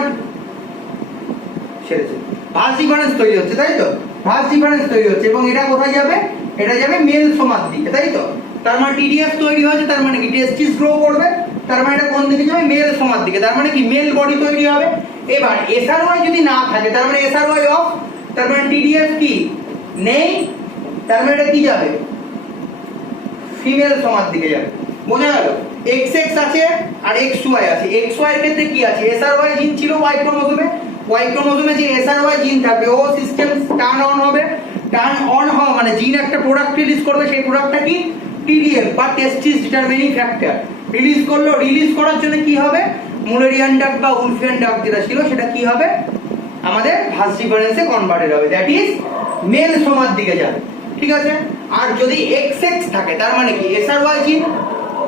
ছেড়েছে, ভাস ডিফারেন্স তৈরি হচ্ছে, তাই তো, ভাস ডিফারেন্স তৈরি হচ্ছে। এবং এটা কোথায় যাবে, এটা যাবে মেল সোমার দিকে, তাই তো। তার মানে টিডিএফ তৈরি হয়েছে, তার মানে কি টেস্টিস গ্রো করবে, তার মানে এটা কোন দিকে যাবে, মেল সোমার দিকে, তার মানে কি মেল বডি তৈরি হবে। এবার এসআরওয়াই যদি না থাকে, তার মানে এসআরওয়াই অফ, তার মানে টিডিএফ কি নেই, তার মানে এটা কি যাবে, ফিমেল সোমার দিকে যাবে। বোঝা গেল? XX আছে আর XY আছে। XY এর ক্ষেত্রে কি আছে, SRY জিন ছিল Y ক্রোমোসোমে, Y ক্রোমোসোমে যে SRY জিন থাকবে ও সিস্টেম টার্ন অন হবে, টার্ন অন হওয়া মানে জিন একটা প্রোডাক্ট রিলিজ করবে, সেই প্রোডাক্টটা কি TDF বা টেস্টিস ডিটারমিনিং ফ্যাক্টর রিলিজ করলো। রিলিজ করার জন্য কি হবে, মুলেরিয়ান ডাক বা উলফিয়ান ডাক যেটা ছিল সেটা কি হবে, আমাদের ভাস ডিফারেন্সে কনভার্টেড হবে, দ্যাট ইজ মেল সোমার দিকে যাবে। ঠিক আছে, আর যদি XX থাকে তার মানে কি SRY জিন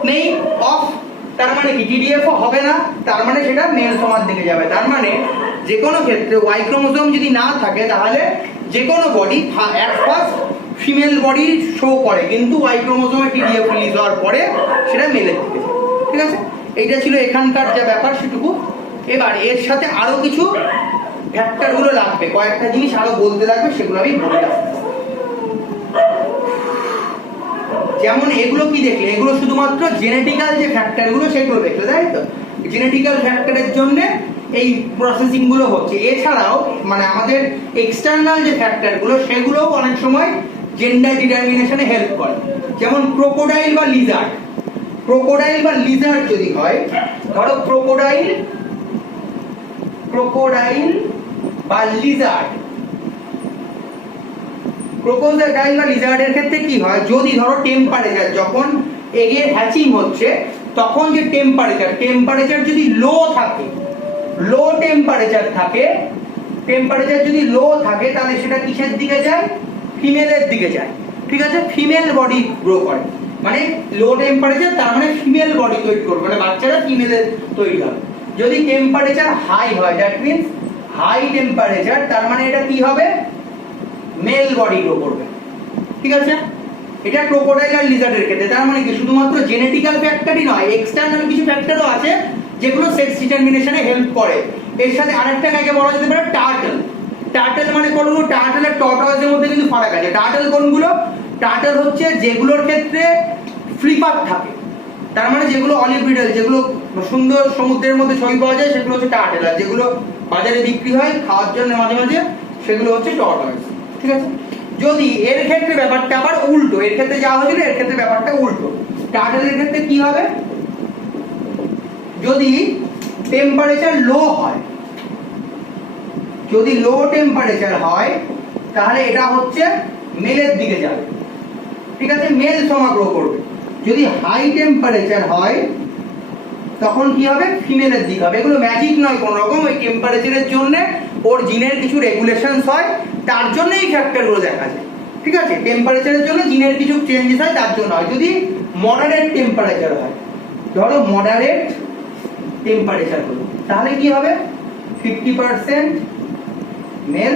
নেই, অফ, তার মানে কি টিডিএফ হবে না, তার মানে সেটা মেল সোমার দিকে যাবে। তার মানে যে কোনো ক্ষেত্রে Y ক্রোমোসোম যদি না থাকে তাহলে যে কোনো body at first female body show করে, কিন্তু Y ক্রোমোসোমে টিডিএফ রিলিজ হওয়ার পরে সেটা মেলের দিকে যায়। ঠিক আছে, এইটা ছিল এখানকার যা ব্যাপার সেটুকু। এবার এর সাথে আরো কিছু ফ্যাক্টরগুলো লাগবে, কয়েকটা জিনিস আরো বলতে লাগবে, সেগুলো আমি বলে আসছি। যেমন এগুলো কি দেখলে, এগুলো শুধুমাত্র জেনেটিক্যাল যে ফ্যাক্টরগুলো সেগুলো দেখলে, তাই তো। জেনেটিক্যাল ফ্যাক্টরের জন্য এই প্রসেসিং গুলো হচ্ছে। এছাড়াও মানে আমাদের এক্সটার্নাল যে ফ্যাক্টরগুলো সেগুলোও অনেক সময় জেন্ডার ডিটারমিনেশনে হেল্প করে। যেমন ক্রোকোডাইল বা লিজার্ড যদি হয়, ধরো ক্রোকোডাইল বা লিজার্ড, ক্রোকোডাইল বা লিজার্ডের ক্ষেত্রে কি হয়, যদি ধরো টেম্পারেচার যখন এগের হ্যাচিং হচ্ছে তখন যে টেম্পারেচার যদি লো থাকে, লো টেম্পারেচার যদি লো থাকে তাহলে সেটা কিসের দিকে যায়, ফিমেলের দিকে যায়। ঠিক আছে, ফিমেল বডি গ্রো করে, মানে লো টেম্পারেচার তার মানে ফিমেল বডি তৈরি করবে, মানে বাচ্চারা ফিমেলের তৈরি হবে। যদি টেম্পারেচার হাই হয়, দ্যাট মিন্স হাই টেম্পারেচার, তার মানে এটা কি হবে, মেল বডি গ্রো করবে। ঠিক আছে, এটা ক্রোকোডাইল আর লিজার্ডের ক্ষেত্রে। তার মানে কি শুধুমাত্র জেনেটিক্যাল ফ্যাক্টরই নয়, এক্সটার্নাল কিছু ফ্যাক্টরও আছে যেগুলো সেক্স ডিটারমিনেশনে হেল্প করে। এর সাথে আরেকটা কাকে বলা যেতে পারে, টার্টল মানে কোনগুলো, টার্টল আর টর্টয়েজের মধ্যে কিন্তু ফারাক আছে। টার্টল কোনগুলো, টার্টল হচ্ছে যেগুলোর ক্ষেত্রে ফ্লিপার থাকে, তার মানে যেগুলো অলিভ রিডল, যেগুলো সুন্দর সমুদ্রের মধ্যে ছবি পাওয়া যায় সেগুলো হচ্ছে টার্টল, আর যেগুলো বাজারে বিক্রি হয় খাওয়ার জন্য মাঝে মাঝে সেগুলো হচ্ছে টর্টয়েজ। ঠিক আছে, যদি এর ক্ষেত্রে ব্যাপারটা আবার উল্টো, এর ক্ষেত্রে যা হয়েছিল এর ক্ষেত্রে ব্যাপারটা উল্টো। টার্টলের ক্ষেত্রে কি হবে, যদি টেম্পারেচার লো হয়, যদি লো টেম্পারেচার হয় তাহলে এটা হচ্ছে মেলের দিকে যাবে। ঠিক আছে, মেল সোমা গ্রো করবে। যদি হাই টেম্পারেচার হয় তখন কি হবে, ফিমেলের দিকে হবে। এগুলো ম্যাজিক নয় কোন রকম, ওই টেম্পারেচারের জন্য ওর জিনের কিছু রেগুলেশনস হয়, তার জন্য এই ফ্যাক্টরগুলো দেখা যায়। ঠিক আছে, টেম্পারেচারের জন্য জিনের কিছু চেঞ্জেস হয়, তার জন্য হয়। যদি মডারেট টেম্পারেচার হয়, ধরো মডারেট টেম্পারেচার হলো, তাহলে কি হবে, 50% মেল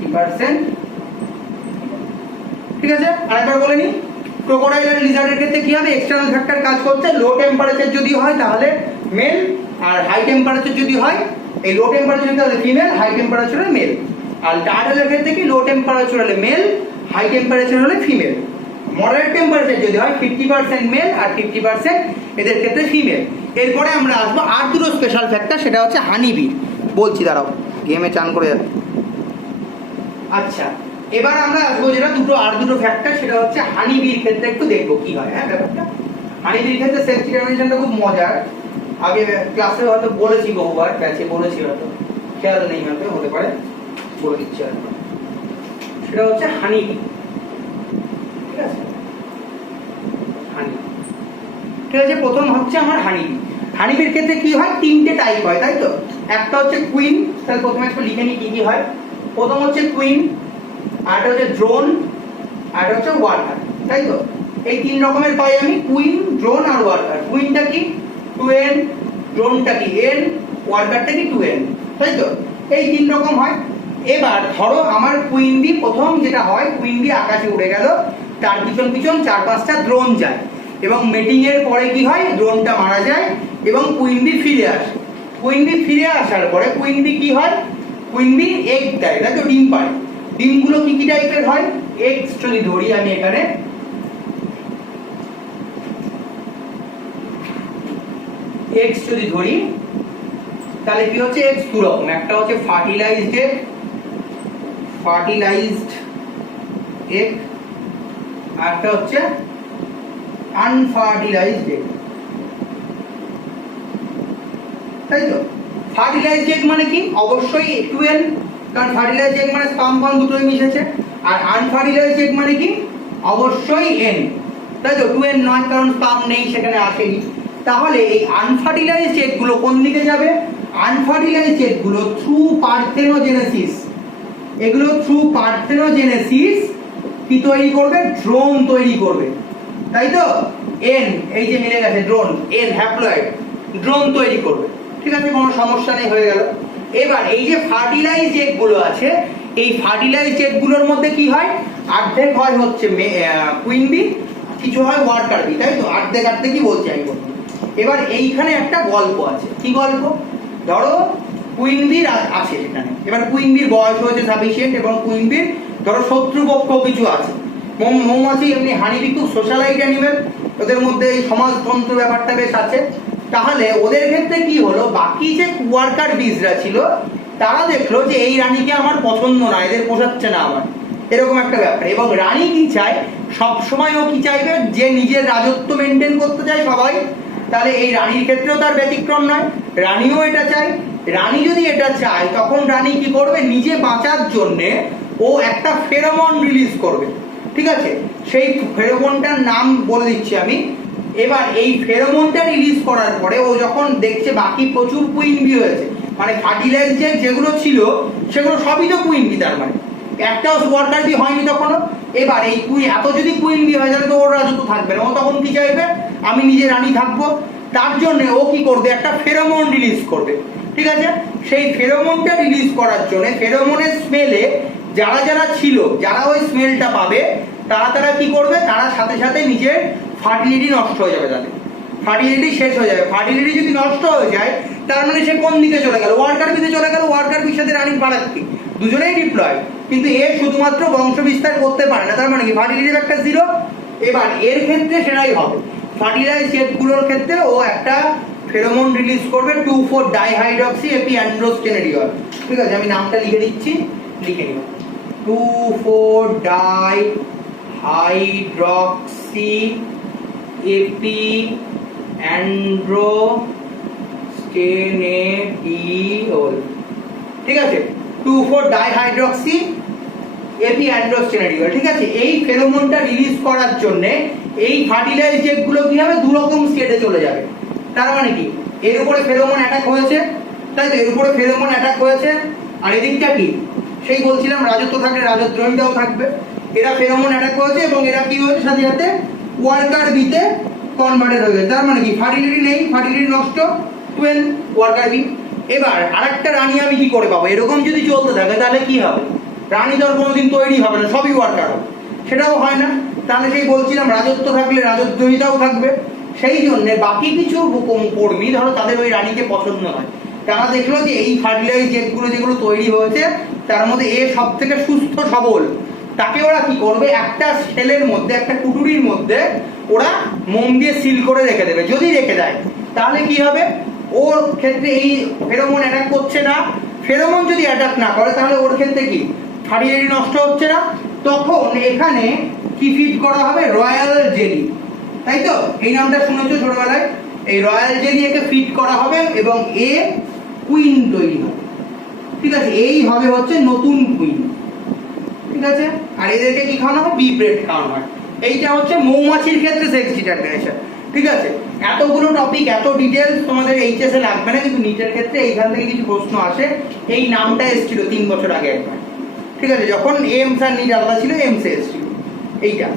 50%। ঠিক আছে, আরেকবার বলে নি, ক্রোকোডাইল আর লিজার্ডের ক্ষেত্রে কি হবে, এক্সটার্নাল ফ্যাক্টর কাজ করছে। লো টেম্পারেচার যদি হয় তাহলে মেল, আর হাই টেম্পারেচার যদি হয়, এই লো টেম্পারেচার তাহলে ফিমেল, হাই টেম্পারেচার হলে মেল। আর টার্টলের ক্ষেত্রে কি, লো টেম্পারেচার হলে মেল, হাই টেম্পারেচার হলে ফিমেল। মডারেট টেম্পারেচার যদি হয় 50% মেল আর 50% এদের ক্ষেত্রে ফিমেল। এরপরে আমরা আসবো আর দুটো স্পেশাল ফ্যাক্টর, সেটা হচ্ছে হানিবি। বলছি দাঁড়াও, গেমে চান করে যাচ্ছে। আচ্ছা, এবার আমরা আসবো যেটা আর দুটো ফ্যাক্টর, সেটা হচ্ছে হানিবির ক্ষেত্রে একটু দেখবো কি হয়। হ্যাঁ, ব্যাপারটা হানিবির ক্ষেত্রে সেক্স ডিটারমিনেশনটা খুব মজার। আগে ক্লাসে হয়তো বলেছি, বহুবার ব্যাচে বলেছি, হয়তো খেয়াল নেই, হয়তো হতে পারে, বলে দিচ্ছি আর। সেটা হচ্ছে হানিবি। ঠিক আছে, হানি। ঠিক আছে, প্রথম হচ্ছে আমার হানিবি। হানিবির ক্ষেত্রে কি হয়, তিনটে টাইপ হয়, তাই তো। একটা হচ্ছে কুইন, তাহলে প্রথমে একটু লিখে নিই কি কি হয়। প্রথম হচ্ছে কুইন, আরেকটা হচ্ছে ড্রোন, আরেকটা হচ্ছে ওয়ার্কার, তাই তো? এই তিন রকমের পাই আমি, কুইন, ড্রোন আর ওয়ার্কার। কুইনটা কি 2n, ড্রোনটা কি n, ওয়ার্কারটা কি 2n, তাই তো? এই তিন রকম হয়। এবার ধরো আমার কুইন বি প্রথম যেটা হয়, কুইন বি আকাশে উড়ে গেল, তার পিছন পিছন 4-5টা ড্রোন যায় এবং মিটিং এর পরে কি হয়, ড্রোনটা মারা যায় এবং কুইন বি ফিরে আসে। কুইন বি ফিরে আসার পরে কুইন বি কি হয়, কুইন বি এগ দেয়, তাই তো? ডিম পাড়ে। ডিমগুলো কি কি টাইপের হয়, এগস যদি ধরি আমি এখানে, এগস যদি ধরি তাহলে কি হচ্ছে, এগস দু রকম, একটা হচ্ছে ফার্টিলাইজড এগ, ফার্টিলাইজড এগ, আর একটা হচ্ছে আনফার্টিলাইজড এগ, তাই তো? ফার্টিলাইজড এগ মানে কি, অবশ্যই 2n, কারণ ফার্টিলাইজড এগ মানে স্পার্ম ফার্ম দুটোই মিশেছে। আর আনফার্টিলাইজড এগ মানে কি, অবশ্যই n, তাই তো? 2n নয়, কারণ স্পার্ম নেই, সেখানে আসেনি। তাহলে এই আনফার্টিলাইজড এগ গুলো কোন দিকে যাবে, আনফার্টিলাইজড এগ গুলো থ্রু পার্থেনোজেনেসিস, এগুলো থ্রু পার্থেনোজেনেসিস কি তৈরি করবে, ড্রোন তৈরি করবে, তাই তো? n, এই যে মিলে গেছে ড্রোন, n হ্যাপ্লয়েড, ড্রোন তৈরি করবে, ঠিক আছে? কোনো সমস্যা নেই, হয়ে গেল। এবার এই যে ফার্টিলাইজড এগ গুলো আছে, এই ফার্টিলাইজড এগ গুলোর মধ্যে কি হয়, অর্ধেক হয় হচ্ছে কুইন বি, কিছু হয় ওয়ার্কার বি, তাই তো? অর্ধেক অর্ধেকই বলছি আমি। এবার এইখানে একটা গল্প আছে, কি গল্প, ধরো কুইন বির আছে সেখানে, এবার কুইন বির বয়স হয়েছে সাফিসিয়েন্ট এবং কুইন বির ধরো শত্রুপক্ষ কিছু আছে। মৌমাছি এমনি হানিবি খুব সোশ্যালাইট অ্যানিমেল, ওদের মধ্যে এই সমাজতন্ত্র ব্যাপারটা বেশ আছে। তাহলে ওদের ক্ষেত্রে কি হলো, বাকি যে ওয়ার্কার বিজরা ছিল তারা দেখলো যে এই রানীকে আমার পছন্দ না, এদের পোষাচ্ছে না আমার, এরকম একটা ব্যাপার। এবং রানী কি চায়, সবসময় ও কি চাইবে, যে নিজের রাজত্ব মেনটেন করতে চায় সবাই, তাহলে এই রানীর ক্ষেত্রেও তার ব্যতিক্রম নয়, রানীও এটা চায়। রানী যদি এটা চায় তখন রানী কি করবে, নিজে বাঁচার জন্যে ও একটা ফেরোমন রিলিজ করবে, ঠিক আছে? সেই ফেরোমনটার নাম বলে দিচ্ছি আমি। এবার এই ফেরোমনটা রিলিজ করার পরে ও যখন দেখছে বাকি প্রচুর কুইন বি হয়েছে, মানে ফার্টিলাইজড যেগুলো ছিল সেগুলো সবই তো কুইন বি, তার মানে একটাও ওয়ার্কার বি হয়নি তখনও। এবার এই এত যদি কুইন বি হয় তাহলে তো ওর রাজত্ব থাকবে না, ও তখন কি চাইবে, আমি নিজে রানী থাকবো। তার জন্য ও কি করবে, একটা ফেরোমন রিলিজ করবে, ঠিক আছে? সেই ফেরোমনটা রিলিজ করার জন্য ফেরোমনের স্মেলে যারা যারা ছিল, যারা ওই স্মেলটা পাবে তারা কি করবে, তারা সাথে সাথে নিজের ফার্টিলিটি নষ্ট হয়ে যাবে, তাদের ফার্টিলিটি শেষ হয়ে যাবে। ফার্টিলিটি যদি নষ্ট হয়ে যায় তার মানে সে কোন দিকে চলে গেল, ওয়ার্কার বিতে চলে গেল। ওয়ার্কার বির সাথে রানী পাড়াচ্ছি, দুজনেই ডিপ্লয়, কিন্তু এ শুধুমাত্র বংশ বিস্তার করতে পারে না, তার মানে কি ফার্টিলিটির একটা জিরো। এবার এর ক্ষেত্রে সেটাই হবে, ফার্টিলাইজড এগগুলোর ক্ষেত্রে ও একটা ফেরোমন রিলিজ করবে 2,4-ডাইহাইড্রক্সি এপিঅ্যান্ড্রোস্টেনেডিওল, ঠিক আছে? আমি নামটা লিখে দিচ্ছি, লিখে নিব, 2,4-ডাইহাইড্রক্সি এপিঅ্যান্ড্রোস্টেনেডিওল, ঠিক আছে? 2,4-ডাইহাইড্রক্সি এপিঅ্যান্ড্রোস্টেনেডিওল, ঠিক আছে? এই ফেরোমনটা রিলিজ করার জন্য এই ফার্টিলাইজড এগগুলো কি হবে, দু রকম স্টেটে চলে যাবে। তার মানে কি, এর উপরে ফেরোমন অ্যাটাক হয়েছে, তাই তো? এর উপরে ফেরোমন অ্যাটাক হয়েছে, আর এদিকটা কি, সেই বলছিলাম রাজত্ব থাকলে রাজদ্রোহিতাও থাকবে। এরা ফেরোমন অ্যাটাক হয়েছে এবং এরা কি হয়েছে, সাথে সাথে ওয়ার্কার বিতে কনভার্টেড হয়ে গেছে। তার মানে কি, ফার্টিলিটি নেই, ফার্টিলিটি নষ্ট, 12 ওয়ার্কার বি। এবার আরেকটা রানী আমি কি করে পাবো, এরকম যদি চলতে থাকে তাহলে কি হবে, রানী তো আর কোনোদিন তৈরি হবে না, সবই ওয়ার্কার হবে, সেটাও হয় না। তাহলে সেই বলছিলাম রাজত্ব থাকলে রাজদ্রোহিতাও থাকবে। সেই জন্য বাকি কিছু কর্মী ধরো তাদের ওই রানীকে পছন্দ হয়, তারা দেখলো যে এই ফার্টিলাইজড এগগুলো যেগুলো তৈরি হয়েছে তার মধ্যে এ সব থেকে সুস্থ সবল, তাকে ওরা কি করবে, একটা সেলের মধ্যে, একটা কুটুরির মধ্যে ওরা মোম দিয়ে সিল করে রেখে দেবে। যদি রেখে দেয় তাহলে কি হবে, ওর ক্ষেত্রে এই ফেরোমন অ্যাটাক করছে না। ফেরোমন যদি অ্যাটাক না করে তাহলে ওর ক্ষেত্রে কি, ফার্টিলিটি নষ্ট হচ্ছে না। তখন এখানে কি ফিড করা হবে, রয়্যাল জেলি, তাই তো? এই নামটা শুনেছো ছোটবেলায়, এই রয়্যাল জেলি একে ফিড করা হবে এবং এ কুইন তৈরি হবে, ঠিক আছে? এই হবে হচ্ছে নতুন কুইন, ঠিক আছে? আর এদেরকে কি খাওয়ানো হয়, বি ব্রেড খাওয়ানো হয়। এইটা হচ্ছে মৌমাছির ক্ষেত্রে সেক্স ডিটারমিনেশন, ঠিক আছে? এতগুলো টপিক, এত ডিটেলস তোমাদের এইচএস এ লাগবে না, কিন্তু নিটের ক্ষেত্রে এইখান থেকে কিছু প্রশ্ন আসে। এই নামটা এসেছিল 3 বছর আগে একবার, ঠিক আছে, যখন এমস আর নিট আলাদা ছিল, এমস এসেছিল এইটা,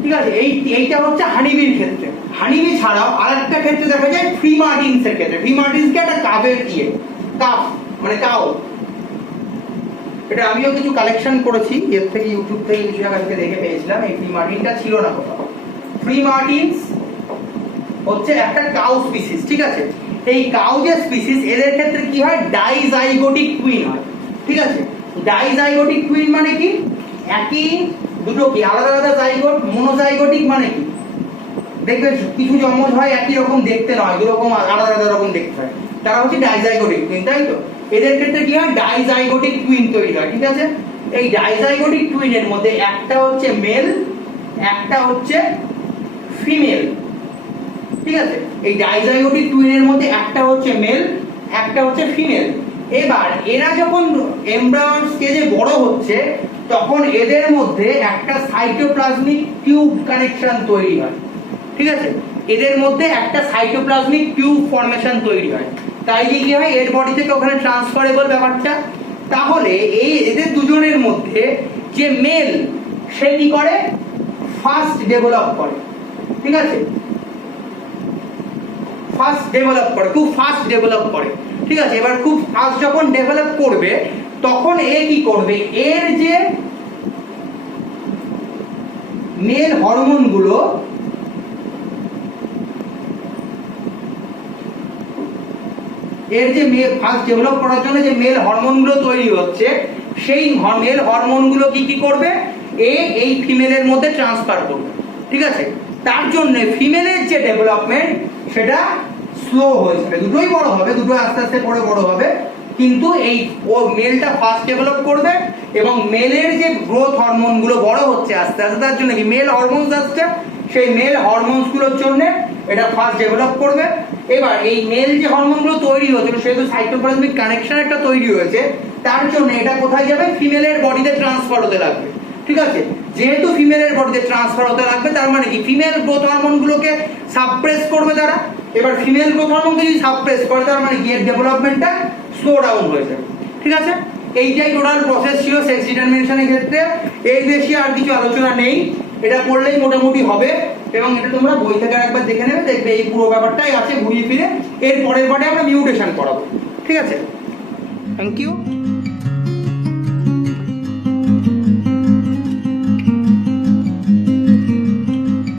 ঠিক আছে। এইটা হচ্ছে হানিবির ক্ষেত্রে। হানিবি ছাড়াও আরেকটা ক্ষেত্রে দেখা যায় ফ্রি মার্টিনস এর ক্ষেত্রে। ফ্রি মার্টিনসকে একটা কাভের কাফ মানে কাউ, এটা আমিও কিছু কালেকশন করেছি এর থেকে, ইউটিউব থেকে কিছু জায়গা থেকে দেখে পেয়েছিলাম। এই ফ্রি মার্টিনটা ছিল না কোথাও। ফ্রি মার্টিনস হচ্ছে একটা কাউ স্পিসিস, ঠিক আছে। এই কাউ যে স্পিসিস, এদের ক্ষেত্রে কি হয়, ডাইজাইগোটিক টুইন হয়, ঠিক আছে। ডাইজাইগোটিক টুইন মানে কি, একই দুটো কি আলাদা আলাদা জাইগোট। মনোজাইগোটিক মানে কি, দেখবে কিছু যমজ হয় একই রকম দেখতে নয়, দুরকম আলাদা আলাদা রকম দেখতে হয়, তারা হচ্ছে ডাইজাইগোটিক টুইন, তাই তো। এদের ক্ষেত্রে কি হয়, ডাইজাইগোটিক টুইন তৈরি হয়, ঠিক আছে। এই ডাইজাইগোটিক টুইনের মধ্যে একটা হচ্ছে মেল, একটা হচ্ছে ফিমেল, ঠিক আছে। এই ডাইজাইগোটিক টুইনের মধ্যে একটা হচ্ছে মেল, একটা হচ্ছে ফিমেল। এবার এরা যখন এমব্রায়ন স্টেজে বড় হচ্ছে, তখন এদের মধ্যে একটা সাইটোপ্লাজমিক টিউব কানেকশন তৈরি হয়, ঠিক আছে। এদের মধ্যে একটা সাইটোপ্লাজমিক টিউব ফর্মেশন তৈরি হয়, তাই কি হয়, এর বডি থেকে ওখানে ট্রান্সফারেবল ব্যাপারটা। তাহলে এদের দুজনের মধ্যে যে মেল, সে কি করে, ফার্স্ট ডেভেলপ করে, ঠিক আছে, ফার্স্ট ডেভেলপ করে, খুব ফাস্ট ডেভেলপ করে, ঠিক আছে। এবার খুব ফাস্ট যখন ডেভেলপ করবে, তখন এ কি করবে, এর যে মেল হরমোন গুলো, এর যে ফার্স্ট ডেভেলপ করার জন্য যে মেল হরমোন গুলো তৈরি হচ্ছে, সেই মেল হরমোন গুলো কি করবে, এই ফিমেলের মধ্যে ট্রান্সফার করবে, ঠিক আছে। তার জন্য ফিমেলের যে ডেভেলপমেন্ট সেটা স্লো হয়েছে, দুটোই বড় হবে, দুটো আস্তে আস্তে পরে বড় হবে, কিন্তু এই মেলটা ফার্স্ট ডেভেলপ করবে, এবং মেলের যে গ্রোথ হরমোন গুলো বড় হচ্ছে আস্তে আস্তে, তার জন্য কি মেল হরমোনস আসছে, সেই মেল হরমোনস গুলোর জন্য এটা ফার্স্ট ডেভেলপ করবে। এবার এই মেল যে হরমোন গুলো তৈরি হচ্ছে, সেহেতু সাইটোপ্লাজমিক কানেকশন একটা তৈরি হয়েছে, তার জন্য এটা কোথায় যাবে, ফিমেলের বডিতে ট্রান্সফার হতে লাগবে, ঠিক আছে। যেহেতু ফিমেলের বডিতে ট্রান্সফার হতে লাগবে, তার মানে কি, ফিমেল গ্রোথ হরমোন গুলোকে সাপ্রেস করবে তারা। এবার ফিমেল গ্রোথ হরমোন যদি সাপ্রেস করে, তার মানে কি, এর ডেভেলপমেন্টটা স্লো ডাউন হয়ে যাবে, ঠিক আছে। এইটাই টোটাল প্রসেস ছিল সেক্স ডিটারমিনেশনের ক্ষেত্রে। এর বেশি আর কিছু আলোচনা নেই, এটা করলেই মোটামুটি হবে, এবং এটা তোমরা বই থেকে একবার দেখে নেবে, দেখবে এই পুরো ব্যাপারটাই আছে ঘুরিয়ে ফিরে। এর পরের পার্টে আমরা মিউটেশন করাবো, ঠিক আছে। Thank you.